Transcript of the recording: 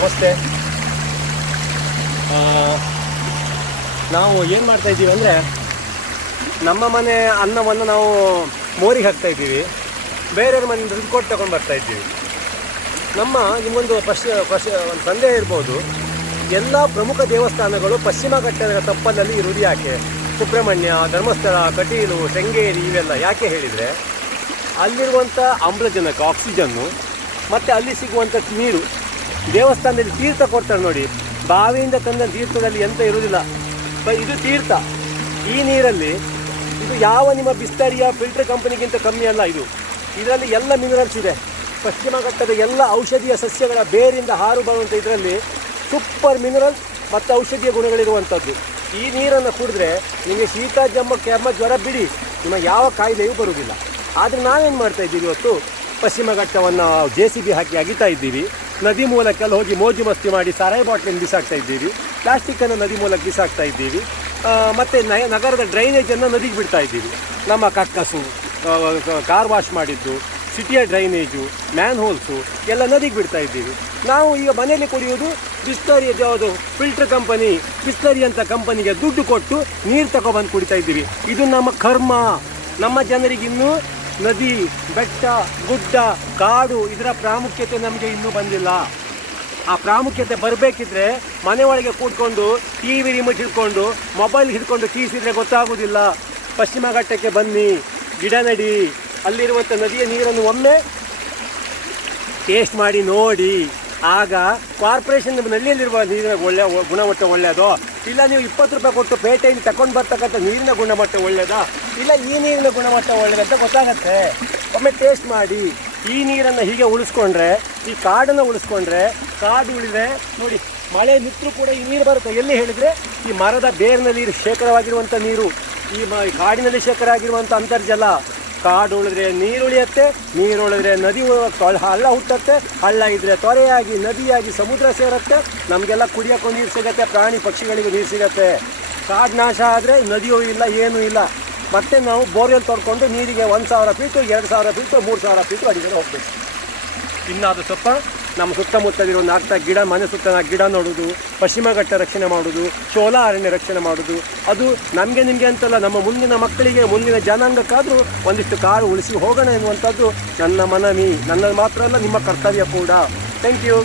ನಮಸ್ತೆ. ನಾವು ಏನು ಮಾಡ್ತಾಯಿದ್ದೀವಿ ಅಂದರೆ, ನಮ್ಮ ಮನೆ ಅನ್ನವನ್ನು ನಾವು ಮೋರಿಗೆ ಹಾಕ್ತಾಯಿದ್ದೀವಿ, ಬೇರೆಯವ್ರ ಮನೆಯಿಂದ ದುಡ್ಡು ಕೊಟ್ಟು ತಗೊಂಡು ಬರ್ತಾಯಿದ್ದೀವಿ. ನಿಮಗೊಂದು ಒಂದು ಸಂದೇಹ ಇರ್ಬೋದು, ಎಲ್ಲ ಪ್ರಮುಖ ದೇವಸ್ಥಾನಗಳು ಪಶ್ಚಿಮ ಘಟ್ಟದ ತಪ್ಪಲಲ್ಲಿ ಇರುವುದು ಯಾಕೆ? ಸುಬ್ರಹ್ಮಣ್ಯ, ಧರ್ಮಸ್ಥಳ, ಕಟೀಲು, ಶೃಂಗೇರಿ ಇವೆಲ್ಲ ಯಾಕೆ ಹೇಳಿದರೆ, ಅಲ್ಲಿರುವಂಥ ಆಮ್ಲಜನಕ, ಆಕ್ಸಿಜನ್ನು ಮತ್ತು ಅಲ್ಲಿ ಸಿಗುವಂಥ ನೀರು, ದೇವಸ್ಥಾನದಲ್ಲಿ ತೀರ್ಥ ಕೊಡ್ತಾರೆ ನೋಡಿ, ಬಾವಿಯಿಂದ ತಂದ ತೀರ್ಥದಲ್ಲಿ ಎಂತ ಇರುವುದಿಲ್ಲ, ಇದು ತೀರ್ಥ. ಈ ನೀರಲ್ಲಿ ಇದು ಯಾವ ನಿಮ್ಮ ಬಿಸ್ಲರಿಯ ಫಿಲ್ಟರ್ ಕಂಪನಿಗಿಂತ ಕಮ್ಮಿ ಅಲ್ಲ. ಇದರಲ್ಲಿ ಎಲ್ಲ ಮಿನರಲ್ಸ್ ಇದೆ. ಪಶ್ಚಿಮ ಘಟ್ಟದ ಎಲ್ಲ ಔಷಧೀಯ ಸಸ್ಯಗಳ ಬೇರಿಂದ ಹಾರು ಬರುವಂಥ ಇದರಲ್ಲಿ ಸೂಪರ್ ಮಿನರಲ್ ಮತ್ತು ಔಷಧೀಯ ಗುಣಗಳಿರುವಂಥದ್ದು. ಈ ನೀರನ್ನು ಕುಡಿದ್ರೆ ನಿಮಗೆ ಶೀತ, ಕೆಮ್ಮ, ಜ್ವರ ಬಿಡಿ, ನಿಮ್ಮ ಯಾವ ಕಾಯಿಲೆಯೂ ಬರುವುದಿಲ್ಲ. ಆದರೆ ನಾವೇನು ಮಾಡ್ತಾಯಿದ್ದೀವಿ, ಇವತ್ತು ಪಶ್ಚಿಮ ಘಟ್ಟವನ್ನು JCB ಹಾಕಿ ಅಗಿತಾ ಇದ್ದೀವಿ. ನದಿ ಮೂಲಕ್ಕೆಲ್ಲ ಹೋಗಿ ಮೋಜು ಮಸ್ತಿ ಮಾಡಿ ಸಾರಾಯಿ ಬಾಟ್ಲಿಯನ್ನು ಬಿಸಾಕ್ತಾ ಇದ್ದೀವಿ, ಪ್ಲಾಸ್ಟಿಕ್ಕನ್ನು ನದಿ ಮೂಲಕ್ಕೆ ಬಿಸಾಕ್ತಾ ಇದ್ದೀವಿ, ಮತ್ತು ನಗರದ ಡ್ರೈನೇಜನ್ನು ನದಿಗೆ ಬಿಡ್ತಾ ಇದ್ದೀವಿ. ನಮ್ಮ ಕಕ್ಕಸು, ಕಾರ್ ವಾಶ್ ಮಾಡಿದ್ದು, ಸಿಟಿಯ ಡ್ರೈನೇಜು, ಮ್ಯಾನ್ ಹೋಲ್ಸು ಎಲ್ಲ ನದಿಗೆ ಬಿಡ್ತಾ ಇದ್ದೀವಿ. ನಾವು ಈಗ ಮನೆಯಲ್ಲಿ ಕುಡಿಯೋದು ಬಿಸ್ಲರಿ, ಯಾವುದು ಫಿಲ್ಟರ್ ಕಂಪನಿ, ಬಿಸ್ಲರಿ ಅಂತ ಕಂಪನಿಗೆ ದುಡ್ಡು ಕೊಟ್ಟು ನೀರು ತಗೊಬಂದು ಕುಡಿತಾ ಇದ್ದೀವಿ. ಇದು ನಮ್ಮ ಕರ್ಮ. ನಮ್ಮ ಜನರಿಗಿನ್ನೂ ನದಿ, ಬೆಟ್ಟ, ಗುಡ್ಡ, ಕಾಡು ಇದರ ಪ್ರಾಮುಖ್ಯತೆ ನಮಗೆ ಇನ್ನೂ ಬಂದಿಲ್ಲ. ಆ ಪ್ರಾಮುಖ್ಯತೆ ಬರಬೇಕಿದ್ರೆ ಮನೆ ಒಳಗೆ ಕೂತ್ಕೊಂಡು TV ರಿಮೋಟ್ ಹಿಡ್ಕೊಂಡು ಮೊಬೈಲ್ ಹಿಡ್ಕೊಂಡು ಕೀಸಿದ್ರೆ ಗೊತ್ತಾಗೋದಿಲ್ಲ. ಪಶ್ಚಿಮ ಘಟ್ಟಕ್ಕೆ ಬನ್ನಿ, ಗಿಡ ನಡಿ, ಅಲ್ಲಿರುವಂಥ ನದಿಯ ನೀರನ್ನು ಒಮ್ಮೆ ಟೇಸ್ಟ್ ಮಾಡಿ ನೋಡಿ. ಆಗ ಕಾರ್ಪೊರೇಷನ್ ನಲ್ಲಿಯಲ್ಲಿರುವ ನೀರಿನ ಗುಣಮಟ್ಟ ಒಳ್ಳೆಯದೋ, ಇಲ್ಲ ನೀವು 20 ರೂಪಾಯಿ ಕೊಟ್ಟು ಪೇಟೆಯಲ್ಲಿ ತಗೊಂಡು ಬರ್ತಕ್ಕಂಥ ನೀರಿನ ಗುಣಮಟ್ಟ ಒಳ್ಳೆಯದಾ, ಇಲ್ಲ ಈ ನೀರಿನ ಗುಣಮಟ್ಟ ಒಳ್ಳೆಯದಂತ ಗೊತ್ತಾಗತ್ತೆ. ಒಮ್ಮೆ ಟೇಸ್ಟ್ ಮಾಡಿ. ಈ ನೀರನ್ನು ಹೀಗೆ ಉಳಿಸ್ಕೊಂಡ್ರೆ, ಈ ಕಾಡನ್ನು ಉಳಿಸ್ಕೊಂಡ್ರೆ, ಕಾಡು ಉಳಿದ್ರೆ ನೋಡಿ, ಮಳೆ ನಿಂತರೂ ಕೂಡ ಈ ನೀರು ಬರುತ್ತೆ. ಎಲ್ಲಿ ಹೇಳಿದರೆ, ಈ ಮರದ ಬೇರಿನಲ್ಲಿ ಶೇಖರವಾಗಿರುವಂಥ ನೀರು, ಈ ಕಾಡಿನಲ್ಲಿ ಶೇಖರ ಆಗಿರುವಂಥ ಅಂತರ್ಜಲ. ಕಾಡು ಉಳಿದ್ರೆ ನೀರು ಉಳಿಯುತ್ತೆ, ನೀರು ಉಳಿದ್ರೆ ನದಿ ಹಳ್ಳ ಹುಟ್ಟುತ್ತೆ, ಹಳ್ಳ ಇದ್ದರೆ ತೊರೆಯಾಗಿ, ನದಿಯಾಗಿ, ಸಮುದ್ರ ಸೇರುತ್ತೆ. ನಮಗೆಲ್ಲ ಕುಡಿಯೋಕ್ಕೂ ನೀರು ಸಿಗುತ್ತೆ, ಪ್ರಾಣಿ ಪಕ್ಷಿಗಳಿಗೂ ನೀರು ಸಿಗುತ್ತೆ. ಕಾಡು ನಾಶ ಆದರೆ ನದಿಯೂ ಇಲ್ಲ, ಏನೂ ಇಲ್ಲ. ಮತ್ತು ನಾವು ಬೋರ್ವೆಲ್ ತೊಡ್ಕೊಂಡು ನೀರಿಗೆ 1000 ಫೀಟು, 2000 ಫೀಟು, 3000 ಫೀಟು ಅಡಿಗೆ ಹೋಗ್ಬೇಕು. ಇನ್ನಾದರೂ ಸ್ವಲ್ಪ ನಮ್ಮ ಸುತ್ತಮುತ್ತಲಿರೋ 4 ಗಿಡ, ಮನೆ ಸುತ್ತ ಗಿಡ ನೋಡೋದು, ಪಶ್ಚಿಮ ಘಟ್ಟ ರಕ್ಷಣೆ ಮಾಡೋದು, ಶೋಲಾ ಅರಣ್ಯ ರಕ್ಷಣೆ ಮಾಡೋದು, ಅದು ನಮಗೆ ನಿಮಗೆ ಅಂತಲ್ಲ, ನಮ್ಮ ಮುಂದಿನ ಮಕ್ಕಳಿಗೆ, ಮುಂದಿನ ಜನಾಂಗಕ್ಕಾದರೂ ಒಂದಿಷ್ಟು ಕಾಡು ಉಳಿಸಿ ಹೋಗೋಣ ಎನ್ನುವಂಥದ್ದು ನನ್ನ ಮನವಿ. ನನ್ನ ಮಾತ್ರ ಅಲ್ಲ, ನಿಮ್ಮ ಕರ್ತವ್ಯ ಕೂಡ. Thank you.